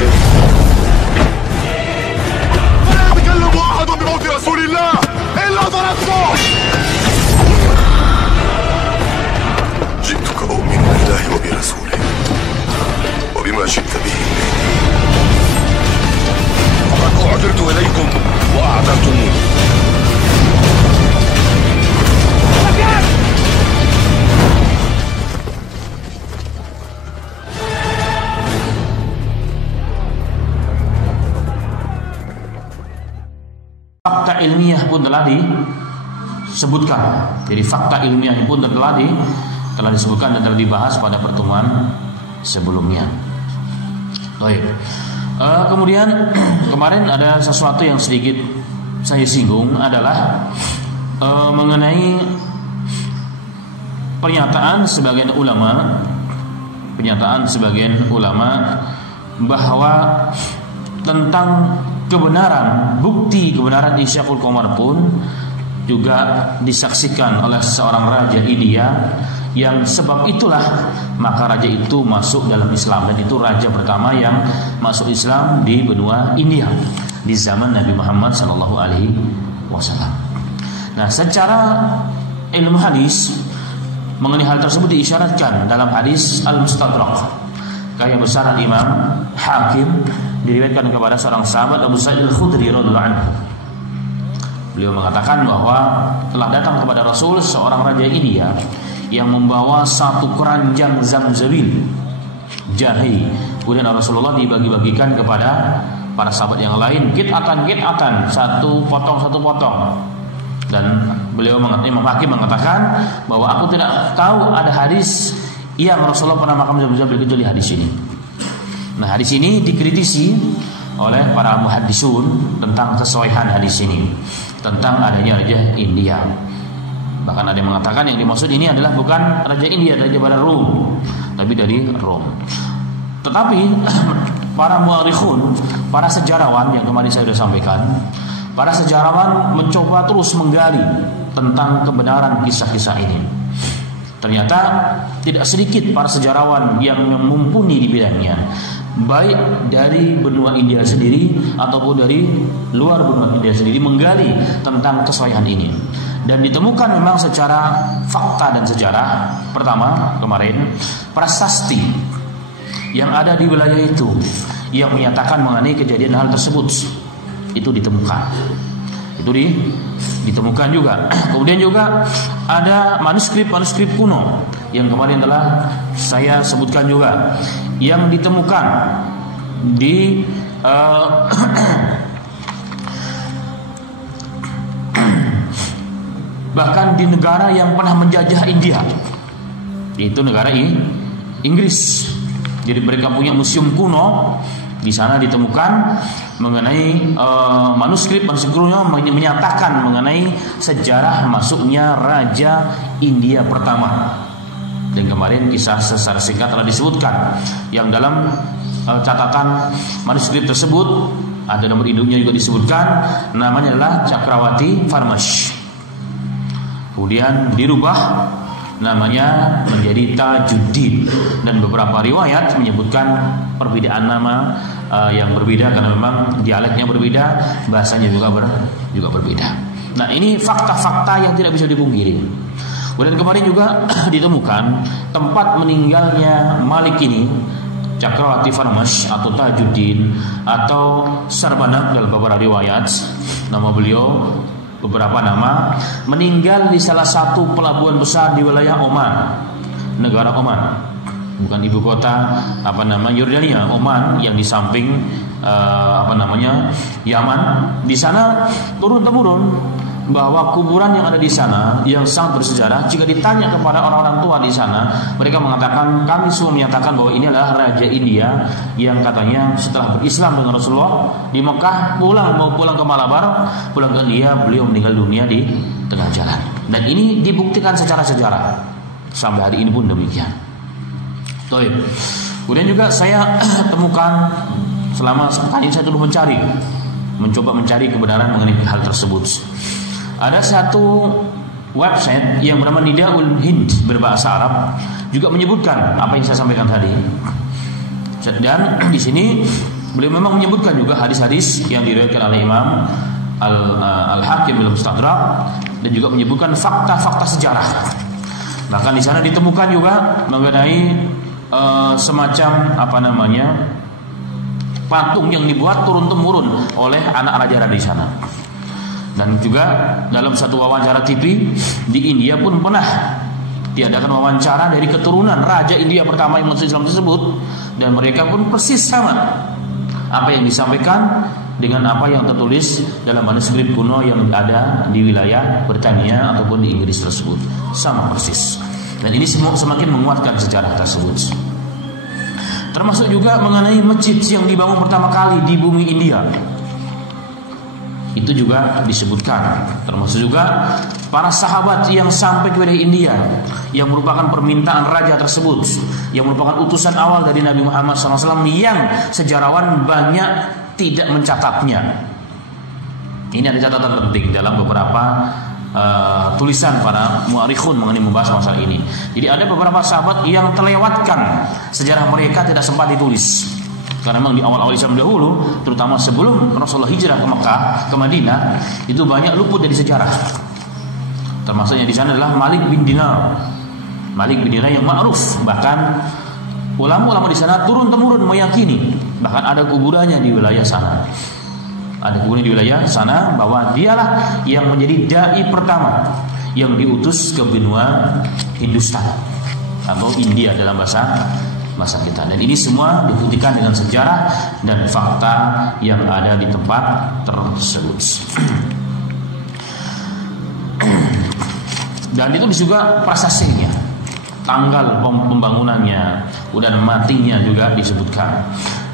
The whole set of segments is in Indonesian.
لا يتكلم أحد بموت رسول الله إلا ضربته. جئتك أؤمن بالله وبرسوله وبما شئت به فقد أعذرت إليكم وأعذرتموني. Fakta ilmiah pun telah disebutkan. Jadi fakta ilmiah pun telah disebutkan dan telah dibahas pada pertemuan sebelumnya. Baik. Kemudian kemarin ada sesuatu yang sedikit saya singgung adalah mengenai pernyataan sebagian ulama bahwa tentang bukti kebenaran Isyaqul Qamar pun juga disaksikan oleh seorang raja India, yang sebab itulah maka raja itu masuk dalam Islam, dan itu raja pertama yang masuk Islam di benua India di zaman Nabi Muhammad SAW. Nah, secara ilmu hadis mengenai hal tersebut diisyaratkan dalam hadis Al-Mustadrak karya besar Imam Hakim, diriwayatkan kepada seorang sahabat Abu Sa'id Al-Khudri radhiyallahu anhu. Beliau mengatakan bahwa telah datang kepada Rasul seorang raja India yang membawa satu keranjang zamzabil jahe. Kemudian Rasulullah dibagi-bagikan kepada para sahabat yang lain, kitatan, satu potong. Dan beliau Imam Hakim mengatakan bahwa aku tidak tahu ada hadis yang Rasulullah pernah makan zamzabil kecuali hadis ini. Nah, hadis ini dikritisi oleh para muhaddisun tentang kesohihan hadis ini, tentang adanya raja India. Bahkan ada yang mengatakan yang dimaksud ini adalah bukan raja India, raja pada Rom, tapi dari Rom. Tetapi para mu'arikhun, para sejarawan yang kemarin saya sudah sampaikan, para sejarawan mencoba terus menggali tentang kebenaran kisah-kisah ini. Ternyata tidak sedikit para sejarawan yang mumpuni di bidangnya, baik dari benua India sendiri ataupun dari luar benua India sendiri, menggali tentang kesohihan ini. Dan ditemukan memang secara fakta dan sejarah. Pertama, kemarin prasasti yang ada di wilayah itu yang menyatakan mengenai kejadian hal tersebut itu ditemukan. Itu ditemukan juga. Kemudian juga ada manuskrip kuno yang kemarin telah saya sebutkan juga, yang ditemukan di bahkan di negara yang pernah menjajah India, yaitu negara Inggris. Jadi mereka punya museum kuno. Di sana ditemukan mengenai manuskrip kuno menyatakan mengenai sejarah masuknya raja India pertama. Dan kemarin kisah secara singkat telah disebutkan, yang dalam catatan manuskrip tersebut ada nomor induknya juga disebutkan, namanya adalah Cakrawati Farmash. Kemudian dirubah namanya menjadi Tajuddin, dan beberapa riwayat menyebutkan perbedaan nama yang berbeda karena memang dialeknya berbeda, bahasanya juga berbeda. Nah, ini fakta-fakta yang tidak bisa dipungkiri. Kemudian kemarin juga ditemukan tempat meninggalnya Malik ini, Cakrawati Farmash atau Tajuddin atau Sarbanak, dalam beberapa riwayat nama beliau, beberapa nama, meninggal di salah satu pelabuhan besar di wilayah Oman, negara Oman, bukan ibu kota Yordania, Oman yang di samping Yaman. Di sana turun temurun bahwa kuburan yang ada di sana yang sangat bersejarah. Jika ditanya kepada orang-orang tua di sana, mereka mengatakan, kami semua menyatakan bahwa ini adalah raja India yang katanya setelah berislam dengan Rasulullah di Mekah, mau pulang ke Malabar, pulang ke India, beliau meninggal dunia di tengah jalan. Dan ini dibuktikan secara sejarah sampai hari ini pun demikian. Kemudian juga saya temukan selama sepekan ini saya terus mencoba mencari kebenaran mengenai hal tersebut. Ada satu website yang bernama Nidaul Hind berbahasa Arab juga menyebutkan apa yang saya sampaikan tadi. Dan di sini Beliau memang menyebutkan juga hadis-hadis yang diriwayatkan oleh Imam Al-Hakim dalam Mustadrak, dan juga menyebutkan fakta-fakta sejarah. Bahkan di sana ditemukan juga mengenai semacam patung yang dibuat turun-temurun oleh anak raja-raja di sana. Dan juga dalam satu wawancara TV di India pun pernah diadakan wawancara dari keturunan raja India pertama yang masuk Islam tersebut, dan mereka pun persis sama apa yang disampaikan dengan apa yang tertulis dalam manuskrip kuno yang ada di wilayah Britania ataupun di Inggris tersebut, sama persis. Dan ini semakin menguatkan sejarah tersebut. Termasuk juga mengenai masjid yang dibangun pertama kali di bumi India, itu juga disebutkan. Termasuk juga para sahabat yang sampai ke wilayah India, yang merupakan permintaan raja tersebut, yang merupakan utusan awal dari Nabi Muhammad SAW, yang sejarawan banyak tidak mencatatnya. Ini ada catatan penting dalam beberapa tulisan para mu'arikhun mengenai membahas masalah ini. Jadi ada beberapa sahabat yang terlewatkan sejarah mereka, tidak sempat ditulis. Karena memang di awal-awal Islam dahulu, terutama sebelum Rasulullah hijrah ke Mekah, ke Madinah, itu banyak luput dari sejarah. Termasuknya di sana adalah Malik bin Dinar. Malik bin Dinar yang ma'ruf, bahkan ulama-ulama di sana turun-temurun meyakini, bahkan ada kuburannya di wilayah sana. Ada kuburan di wilayah sana, bahwa dialah yang menjadi dai pertama yang diutus ke benua Hindustan atau India dalam bahasa kita. Dan ini semua dibuktikan dengan sejarah dan fakta yang ada di tempat tersebut. Dan itu juga prasastinya, tanggal pembangunannya, dan matinya juga disebutkan.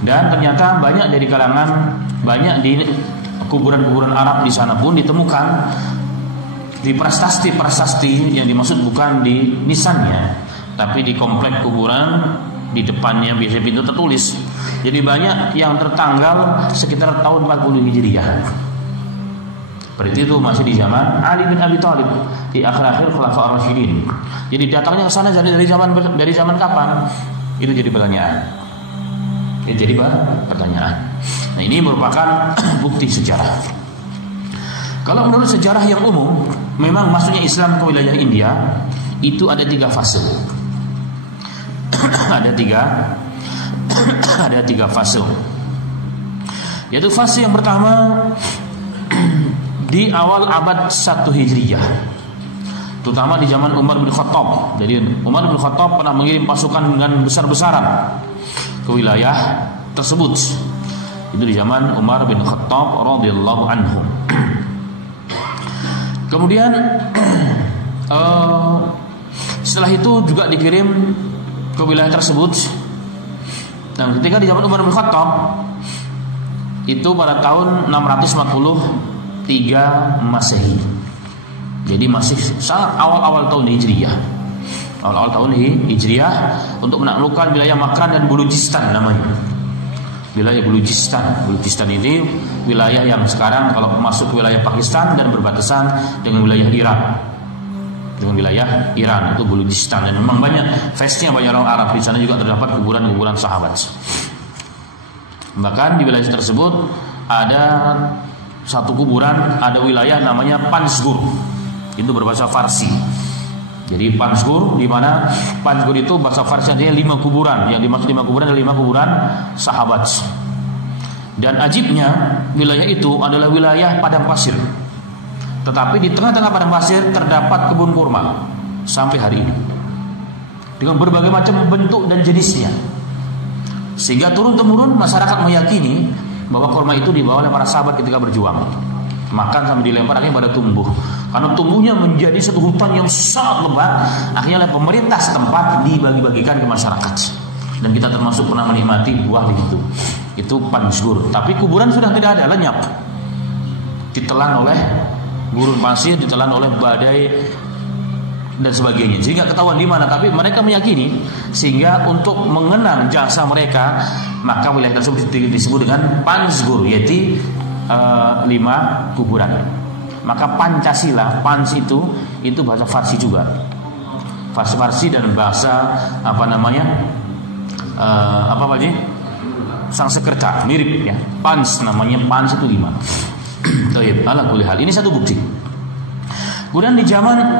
Dan ternyata banyak dari kalangan, banyak di kuburan-kuburan Arab di sana pun ditemukan di prasasti yang dimaksud bukan di nisannya, tapi di komplek kuburan. Di depannya biasanya pintu tertulis. Jadi banyak yang tertanggal sekitar tahun 40 Hijriah. Berarti itu masih di zaman Ali bin Abi Thalib, di akhir-akhir Khulafaur Rasyidin. Jadi datangnya ke sana dari zaman kapan? Itu jadi pertanyaan. Nah, ini merupakan bukti sejarah. Kalau menurut sejarah yang umum, memang masuknya Islam ke wilayah India itu ada 3 fase. ada tiga fase. Yaitu fase yang pertama di awal abad 1 Hijriyah, terutama di zaman Umar bin Khattab. Jadi Umar bin Khattab pernah mengirim pasukan dengan besar-besaran ke wilayah tersebut. Itu di zaman Umar bin Khattab radhiyallahu anhu. Kemudian setelah itu juga dikirim ke wilayah tersebut. Dan ketika di zaman Umar bin Khattab itu pada tahun 643 Masehi. Jadi masih sangat awal-awal tahun Hijriyah. Awal-awal tahun Hijriyah, untuk menaklukkan wilayah Makran dan Balochistan namanya. Wilayah Balochistan ini wilayah yang sekarang kalau masuk ke wilayah Pakistan dan berbatasan dengan wilayah Iran, itu Balochistan. Dan memang banyak face-nya, banyak orang Arab di sana, juga terdapat kuburan-kuburan sahabat. Bahkan di wilayah tersebut ada satu kuburan, ada wilayah namanya Panjgur. Itu berbahasa Farsi. Jadi Panjgur, di mana Panjgur itu bahasa Farsi artinya 5 kuburan. Yang dimaksud 5 kuburan adalah 5 kuburan sahabat. Dan ajibnya wilayah itu adalah wilayah padang pasir. Tetapi di tengah-tengah padang pasir terdapat kebun kurma sampai hari ini, dengan berbagai macam bentuk dan jenisnya. Sehingga turun-temurun masyarakat meyakini bahwa kurma itu dibawa oleh para sahabat ketika berjuang. Makan sampai dilempar, akhirnya pada tumbuh. Karena tumbuhnya menjadi satu hutan yang sangat lebat, akhirnya oleh pemerintah setempat dibagi-bagikan ke masyarakat. Dan kita termasuk pernah menikmati buah itu. Itu Panjgur. Tapi kuburan sudah tidak ada, lenyap, ditelan oleh gurun pasir, ditelan oleh badai dan sebagainya. Jadi nggak ketahuan di mana. Tapi mereka meyakini, sehingga untuk mengenang jasa mereka, maka wilayah tersebut disebut dengan Panjgur, yaitu 5 kuburan. Maka Pancasila, Panj itu bahasa Farsi juga, bahasa Farsi dan bahasa apa namanya, Sangsekerta, mirip ya. Pans namanya, Pans itu 5. Baik, ala kulli hal. Ini satu bukti. Kemudian di zaman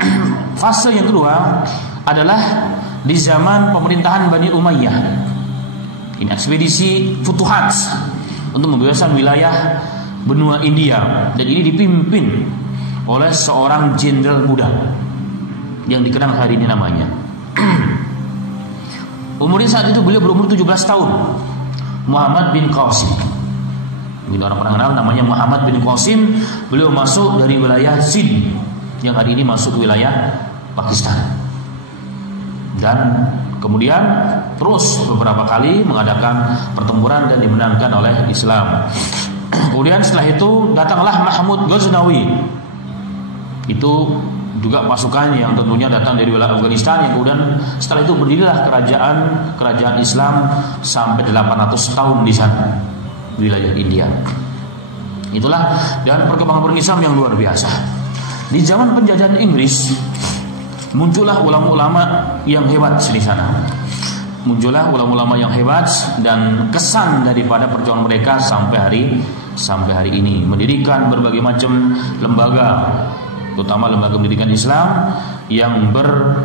fase yang kedua adalah di zaman pemerintahan Bani Umayyah. Ini ekspedisi Futuhat untuk membebaskan wilayah benua India, dan ini dipimpin oleh seorang jenderal muda yang dikenal hari ini namanya. Umurnya saat itu beliau berumur 17 tahun. Muhammad bin Qasim. Mungkin orang pernah kenal namanya Muhammad bin Qasim. Beliau masuk dari wilayah Sindh yang hari ini masuk wilayah Pakistan. Dan kemudian terus beberapa kali mengadakan pertempuran dan dimenangkan oleh Islam. Kemudian setelah itu datanglah Mahmud Ghaznawi. Itu juga pasukan yang tentunya datang dari wilayah Afghanistan, yang kemudian setelah itu berdirilah kerajaan Islam sampai 800 tahun di sana, wilayah India. Itulah, dan perkembangan Islam yang luar biasa. Di zaman penjajahan Inggris muncullah ulama-ulama yang hebat di sana. Muncullah ulama-ulama yang hebat, dan kesan daripada perjuangan mereka sampai hari ini mendirikan berbagai macam lembaga, terutama lembaga pendidikan Islam yang berlevel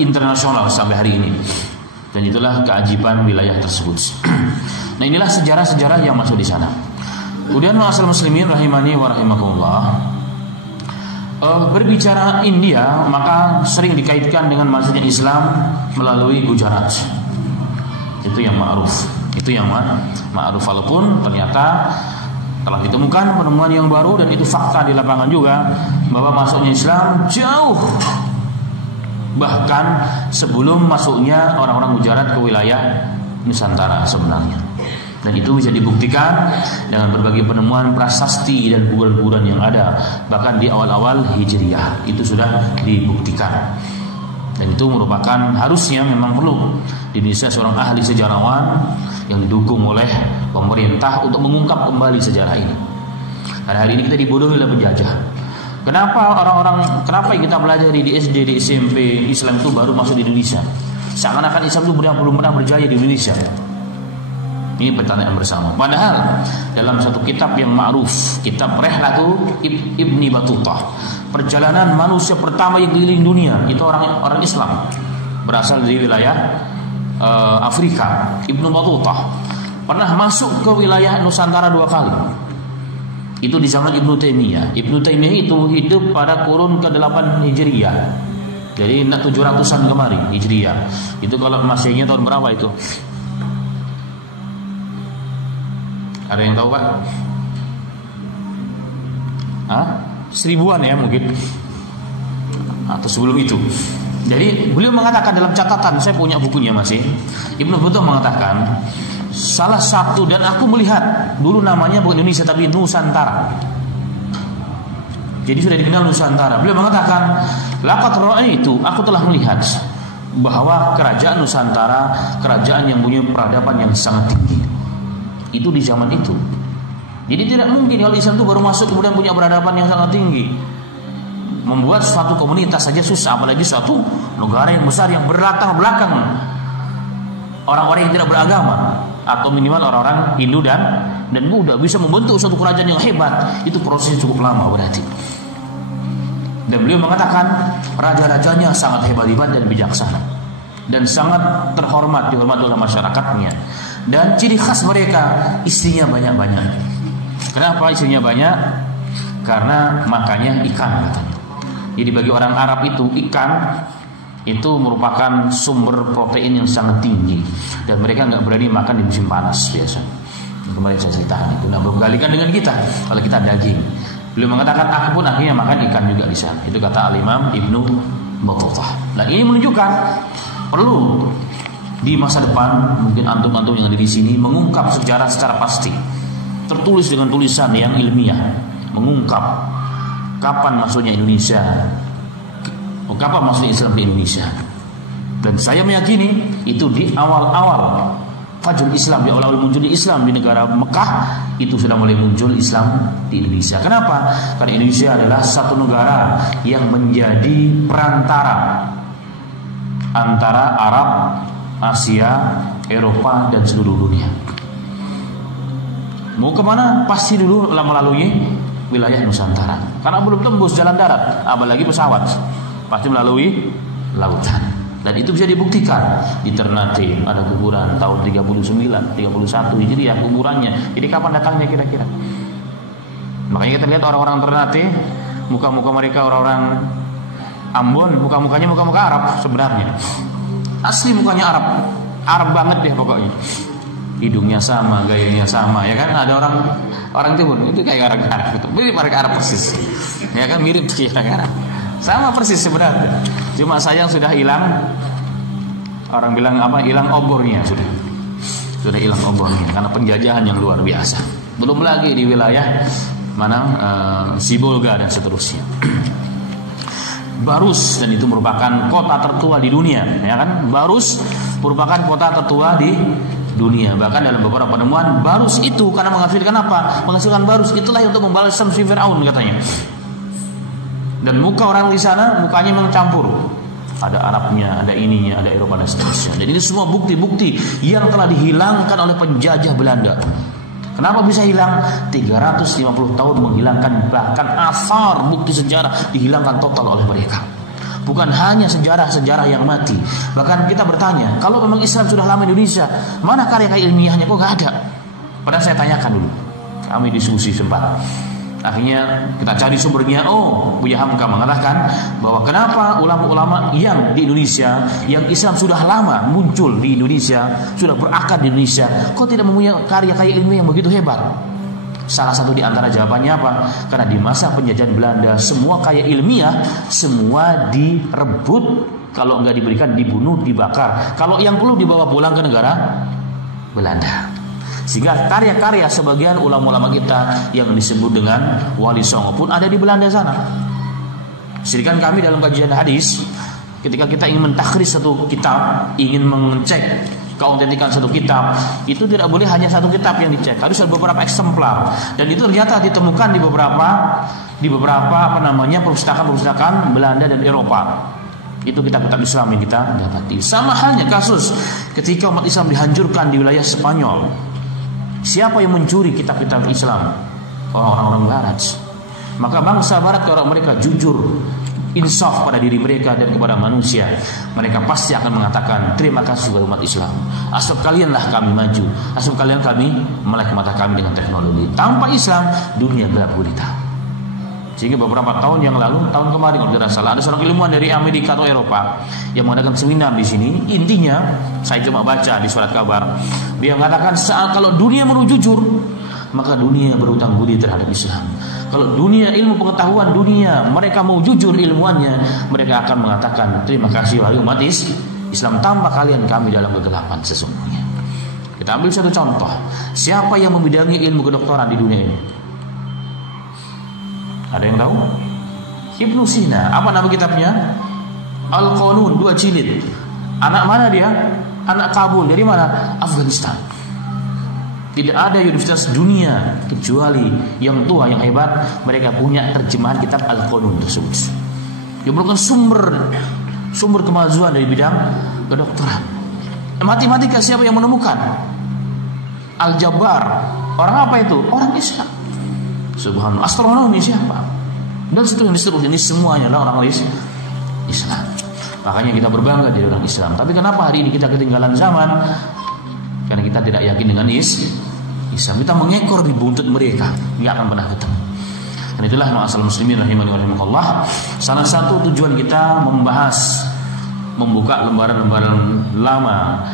internasional sampai hari ini. Dan itulah keajaiban wilayah tersebut. Nah, inilah sejarah-sejarah yang masuk di sana. Kemudian ma'asyiral muslimin rahimani wa rahimakumullah, berbicara India maka sering dikaitkan dengan masuknya Islam melalui Gujarat. Itu yang ma'ruf. Itu yang ma'ruf, walaupun ternyata telah ditemukan penemuan yang baru, dan itu fakta di lapangan juga, bahwa masuknya Islam jauh bahkan sebelum masuknya orang-orang Gujarat ke wilayah Nusantara sebenarnya. Dan itu bisa dibuktikan dengan berbagai penemuan prasasti dan kuburan-kuburan yang ada, bahkan di awal-awal Hijriyah itu sudah dibuktikan. Dan itu merupakan, harusnya memang perlu di Indonesia seorang ahli sejarawan yang didukung oleh pemerintah untuk mengungkap kembali sejarah ini. Karena hari ini kita dibodohi oleh penjajah. Kenapa kita belajar di SD, di SMP, Islam itu baru masuk di Indonesia? Seakan-akan Islam itu belum pernah berjaya di Indonesia. Ini pertanyaan bersama. Padahal dalam satu kitab yang ma'ruf, kitab Rihlatu Ibni Battuta, perjalanan manusia pertama yang keliling dunia, itu orang Islam, berasal dari wilayah Afrika. Ibnu Battuta pernah masuk ke wilayah Nusantara 2 kali. Itu di zaman Ibnu Taimiyah. Ibnu Taimiyah itu hidup pada kurun ke-8 Hijriyah. Jadi 700-an kemarin Hijriyah. Itu kalau Masehinya tahun berapa itu? Ada yang tahu, Pak? Seribuan ya mungkin, atau sebelum itu. Jadi beliau mengatakan dalam catatan, saya punya bukunya masih, Ibnu Battuta mengatakan salah satu, dan aku melihat dulu namanya bukan Indonesia tapi Nusantara. Jadi sudah dikenal Nusantara. Beliau mengatakan, laqad ra'aitu, aku telah melihat bahwa kerajaan Nusantara, kerajaan yang punya peradaban yang sangat tinggi. Itu di zaman itu. Jadi tidak mungkin kalau Islam itu baru masuk kemudian punya peradaban yang sangat tinggi. Membuat suatu komunitas saja susah, apalagi suatu negara yang besar yang berlatar belakang orang-orang yang tidak beragama, atau minimal orang-orang Hindu dan Buddha, bisa membentuk suatu kerajaan yang hebat. Itu prosesnya cukup lama berarti. Dan beliau mengatakan raja-rajanya sangat hebat-hebat dan bijaksana, dan sangat dihormati oleh masyarakatnya. Dan ciri khas mereka, istrinya banyak-banyak. Kenapa istrinya banyak? Karena makannya ikan katanya. Jadi bagi orang Arab itu ikan itu merupakan sumber protein yang sangat tinggi, dan mereka nggak berani makan di musim panas biasa. Kemarin saya ceritakan itu. Nah, berbalikan dengan kita, kalau kita daging. Beliau mengatakan aku pun akhirnya makan ikan juga di sana. Itu kata Al-Imam Ibnu Battuta. Nah, ini menunjukkan perlu di masa depan mungkin antum-antum yang ada di sini mengungkap sejarah secara pasti, tertulis dengan tulisan yang ilmiah, mengungkap kapan masuknya Indonesia, kapan masuknya Islam di Indonesia. Dan saya meyakini itu di awal-awal fajr Islam, di awal-awal muncul Islam di negara Mekah, itu sudah mulai muncul Islam di Indonesia. Kenapa? Karena Indonesia adalah satu negara yang menjadi perantara antara Arab, Asia Eropa dan seluruh dunia. Mau kemana? Pasti dulu melalui wilayah Nusantara, karena belum tembus jalan darat, apalagi pesawat. Pasti melalui lautan. Dan itu bisa dibuktikan. Di Ternate ada kuburan tahun 39, 31 Hijriah kuburannya. Jadi kapan datangnya kira-kira? Makanya kita lihat orang-orang Ternate, muka-muka mereka orang-orang Ambon, muka-mukanya muka-muka Arab sebenarnya. Asli mukanya Arab. Arab banget deh pokoknya. Hidungnya sama, gayanya sama, ya kan? Ada orang Timur itu kayak orang Arab itu, mirip orang Arab persis, ya kan? Mirip kayak orang Arab, sama persis sebenarnya. Cuma sayang sudah hilang. Orang bilang apa? Hilang obornya sudah hilang obornya karena penjajahan yang luar biasa. Belum lagi di wilayah mana Sibolga dan seterusnya. Barus, dan itu merupakan kota tertua di dunia, ya kan? Barus merupakan kota tertua di dunia. Bahkan dalam beberapa penemuan, Barus itu karena menghasilkan apa? Menghasilkan barus itulah yang untuk membalas si Firaun katanya. Dan muka orang di sana mukanya mencampur. Ada Arabnya, ada ininya, ada Eropa dan seterusnya. Dan ini semua bukti-bukti yang telah dihilangkan oleh penjajah Belanda. Kenapa bisa hilang? 350 tahun menghilangkan, bahkan asar bukti sejarah dihilangkan total oleh mereka. Bukan hanya sejarah-sejarah yang mati. Bahkan kita bertanya, kalau memang Islam sudah lama di Indonesia, mana karya-karya ilmiahnya? Kok gak ada? Padahal saya tanyakan dulu, kami diskusi sempat. Akhirnya kita cari sumbernya. Oh, Buya Hamka mengatakan bahwa kenapa ulama-ulama yang di Indonesia, yang Islam sudah lama muncul di Indonesia, sudah berakar di Indonesia, kok tidak mempunyai karya-karya ilmiah yang begitu hebat? Salah satu di antara jawabannya apa? Karena di masa penjajahan Belanda, semua karya ilmiah semua direbut. Kalau enggak diberikan, dibunuh, dibakar. Kalau yang perlu dibawa pulang ke negara Belanda. Sehingga karya-karya sebagian ulama-ulama kita yang disebut dengan Wali Songo pun ada di Belanda sana. Sedangkan kami dalam kajian hadis, ketika kita ingin mentakhris satu kitab, ingin mengecek keautentikan satu kitab, itu tidak boleh hanya satu kitab yang dicek, harus ada beberapa eksemplar. Dan itu ternyata ditemukan di beberapa perpustakaan Belanda dan Eropa. Itu kitab-kitab Islam yang kita dapati. Sama halnya kasus ketika umat Islam dihancurkan di wilayah Spanyol. Siapa yang mencuri kitab-kitab Islam? Orang-orang Barat. Maka bangsa Barat, kalau mereka jujur, insaf pada diri mereka dan kepada manusia, mereka pasti akan mengatakan terima kasih kepada umat Islam. Asal kalianlah kami maju, asal kalian kami melek mata kami dengan teknologi. Tanpa Islam dunia gelap gulita. Sehingga beberapa tahun yang lalu, tahun kemarin kalau tidak salah, ada seorang ilmuwan dari Amerika atau Eropa yang mengadakan seminar di sini. Intinya, saya cuma baca di surat kabar, dia mengatakan saat kalau dunia mau jujur, maka dunia berhutang budi terhadap Islam. Kalau dunia ilmu pengetahuan dunia mereka mau jujur ilmuannya, mereka akan mengatakan terima kasih wahai umat Islam, tanpa kalian kami dalam kegelapan sesungguhnya. Kita ambil satu contoh. Siapa yang membidangi ilmu kedokteran di dunia ini? Ada yang tahu? Ibnu Sina. Apa nama kitabnya? Al-Qanun, 2 jilid. Anak mana dia? Anak Kabul. Dari mana? Afghanistan. Tidak ada universitas dunia kecuali yang tua, yang hebat, mereka punya terjemahan kitab Al-Qanun tersebut. Dia merupakan sumber kemajuan dari bidang kedokteran. Matematika siapa yang menemukan? Al-Jabbar. Orang apa itu? Orang Islam. Subhanallah. Astronomi siapa? Dan seterusnya. Ini semuanya adalah orang Islam. Makanya kita berbangga jadi orang Islam. Tapi kenapa hari ini kita ketinggalan zaman? Karena kita tidak yakin dengan Islam. Kita mengekor di buntut mereka, nggak akan pernah ketemu. Dan itulah ma'asal muslimin rahimani wa rahimakumullah. Salah satu tujuan kita membuka lembaran-lembaran lama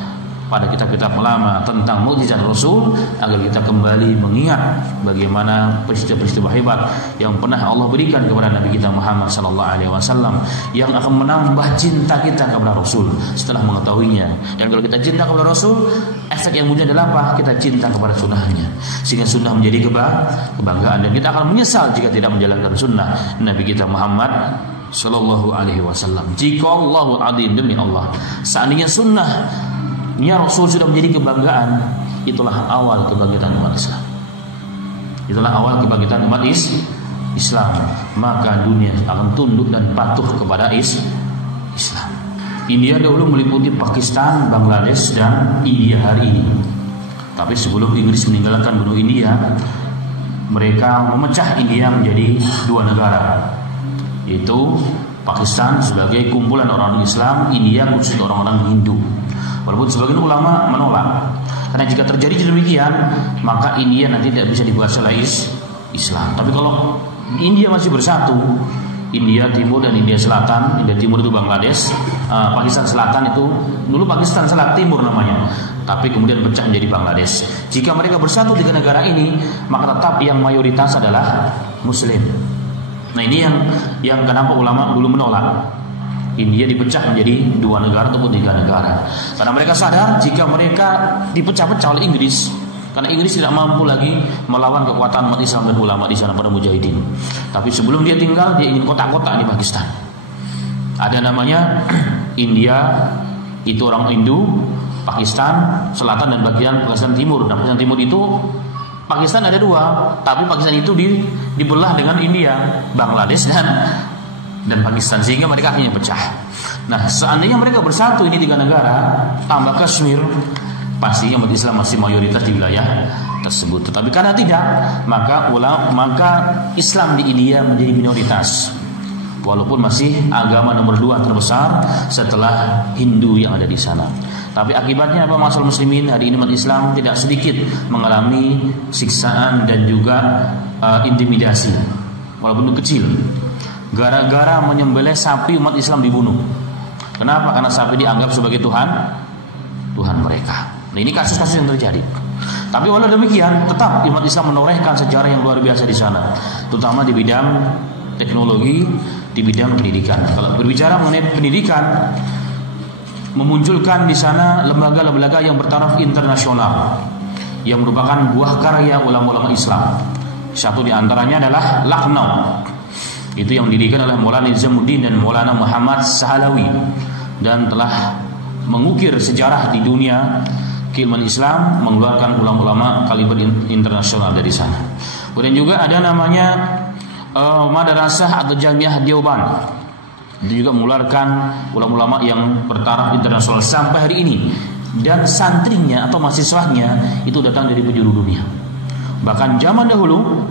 pada kitab-kitab lama tentang mukjizat Rasul, agar kita kembali mengingat bagaimana peristiwa-peristiwa hebat yang pernah Allah berikan kepada Nabi kita Muhammad SAW, yang akan menambah cinta kita kepada Rasul setelah mengetahuinya. Dan kalau kita cinta kepada Rasul, efek yang muncul adalah apa? Kita cinta kepada sunnahnya, sehingga sunnah menjadi kebanggaan, dan kita akan menyesal jika tidak menjalankan sunnah Nabi kita Muhammad Sallallahu Alaihi Wasallam. Jika Allahul Adzim, demi Allah, seandainya sunnah Rasul sudah menjadi kebanggaan, itulah awal kebangkitan umat Islam. Itulah awal kebangkitan umat Islam. Maka dunia akan tunduk dan patuh kepada Islam. India dahulu meliputi Pakistan, Bangladesh, dan India hari ini. Tapi sebelum Inggris meninggalkan benua India, mereka memecah India menjadi dua negara, yaitu Pakistan sebagai kumpulan orang Islam, India khusus orang-orang Hindu. Walaupun sebagian ulama menolak, karena jika terjadi demikian, maka India nanti tidak bisa dibahas oleh Islam. Tapi kalau India masih bersatu, India Timur dan India Selatan, India Timur itu Bangladesh, Pakistan Selatan itu dulu Pakistan Timur namanya, tapi kemudian pecah menjadi Bangladesh. Jika mereka bersatu tiga negara ini, maka tetap yang mayoritas adalah Muslim. Nah ini yang kenapa ulama dulu menolak India dipecah menjadi dua negara ataupun tiga negara, karena mereka sadar jika mereka dipecah-pecah oleh Inggris, karena Inggris tidak mampu lagi melawan kekuatan umat Islam dan ulama di sana, para mujahidin. Tapi sebelum dia tinggal, dia ingin kotak-kotak di Pakistan. Ada namanya India, itu orang Hindu, Pakistan Selatan dan bagian Pakistan Timur. Dan Pakistan Timur itu Pakistan ada dua, tapi Pakistan itu dibelah dengan India, Bangladesh dan Pakistan, sehingga mereka akhirnya pecah. Nah, seandainya mereka bersatu ini tiga negara tambah Kashmir, pasti umat Islam masih mayoritas di wilayah tersebut. Tetapi karena tidak, maka Islam di India menjadi minoritas, walaupun masih agama nomor 2 terbesar setelah Hindu yang ada di sana. Tapi akibatnya apa? Masyarakat muslimin hari ini umat Islam tidak sedikit mengalami siksaan dan juga intimidasi, walaupun itu kecil. Gara-gara menyembelih sapi, umat Islam dibunuh. Kenapa? Karena sapi dianggap sebagai Tuhan mereka. Nah, ini kasus-kasus yang terjadi. Tapi walau demikian, tetap umat Islam menorehkan sejarah yang luar biasa di sana, terutama di bidang teknologi, di bidang pendidikan. Kalau berbicara mengenai pendidikan, memunculkan di sana lembaga-lembaga yang bertaraf internasional, yang merupakan buah karya ulama-ulama Islam. Satu di antaranya adalah Lucknow. Itu yang didirikan oleh Maulana Nizamuddin dan Maulana Muhammad Sahlawi, dan telah mengukir sejarah di dunia keilmuan Islam, mengeluarkan ulama-ulama kaliber internasional dari sana. Kemudian juga ada namanya Madrasah atau Jamiah Deoband. Itu juga mengeluarkan ulama-ulama yang bertaraf internasional sampai hari ini. Dan santrinya atau mahasiswanya itu datang dari penjuru dunia. Bahkan zaman dahulu,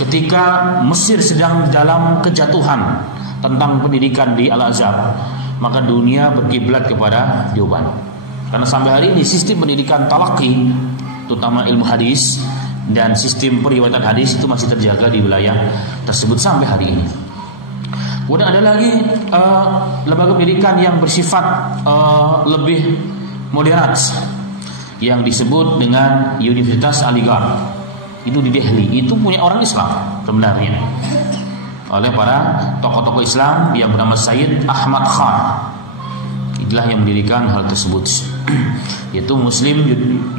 ketika Mesir sedang dalam kejatuhan tentang pendidikan di Al-Azhar, maka dunia berkiblat kepada Deoband. Karena sampai hari ini sistem pendidikan talaqi, terutama ilmu hadis dan sistem periwayatan hadis, itu masih terjaga di wilayah tersebut sampai hari ini. Kemudian ada lagi lembaga pendidikan yang bersifat lebih moderat, yang disebut dengan Universitas Aligarh. Itu di Delhi, itu punya orang Islam sebenarnya, oleh para tokoh-tokoh Islam yang bernama Sayyid Ahmad Khan. Itulah yang mendirikan hal tersebut, yaitu Muslim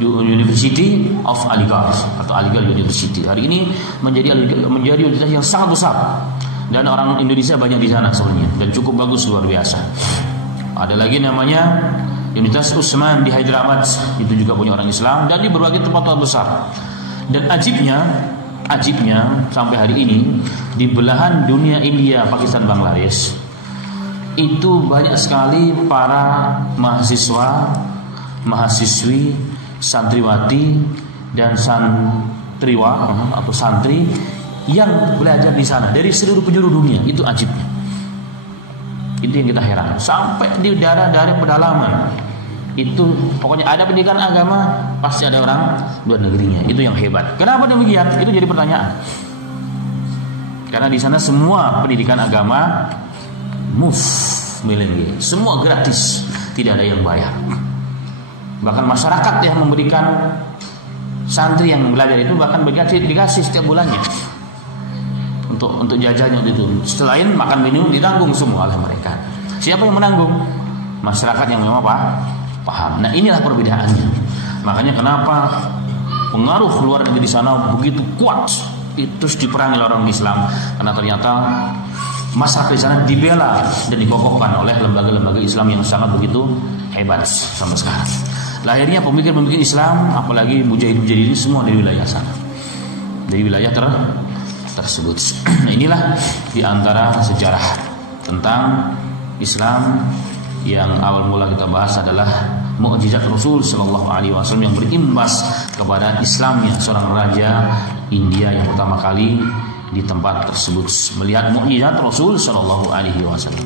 University of Aligarh atau Aligarh University. Hari ini menjadi universitas yang sangat besar, dan orang Indonesia banyak di sana sebenarnya, dan cukup bagus, luar biasa. Ada lagi namanya Universitas Usman di Hyderabad, itu juga punya orang Islam, dan di berbagai tempat besar. Dan ajibnya sampai hari ini di belahan dunia India, Pakistan, Bangladesh, itu banyak sekali para mahasiswa, mahasiswi, santriwati dan santriwa atau santri yang belajar di sana dari seluruh penjuru dunia. Itu ajibnya. Itu yang kita heran. Sampai di daerah-daerah pedalaman, itu pokoknya ada pendidikan agama, pasti ada orang luar negerinya. Itu yang hebat. Kenapa demikian? Itu jadi pertanyaan. Karena di sana semua pendidikan agama semua gratis, tidak ada yang bayar. Bahkan masyarakat yang memberikan santri yang belajar itu bahkan dikasih setiap bulannya untuk jajannya itu. Selain makan minum ditanggung semua oleh mereka. Siapa yang menanggung? Masyarakat yang memang paham. Nah, inilah perbedaannya. Makanya kenapa pengaruh luar negeri di sana begitu kuat, terus diperangi oleh orang Islam, karena ternyata masyarakat di sana dibela dan dikokohkan oleh lembaga-lembaga Islam yang sangat begitu hebat sampai sekarang. Lahirnya pemikir-pemikir Islam, apalagi mujahid-mujahid ini semua dari wilayah sana, dari wilayah tersebut. Nah, inilah di antara sejarah tentang Islam yang awal mula kita bahas adalah mukjizat Rasul Shallallahu Alaihi Wasallam yang berimbas kepada Islamnya seorang raja India yang pertama kali di tempat tersebut melihat mukjizat Rasul Shallallahu Alaihi Wasallam.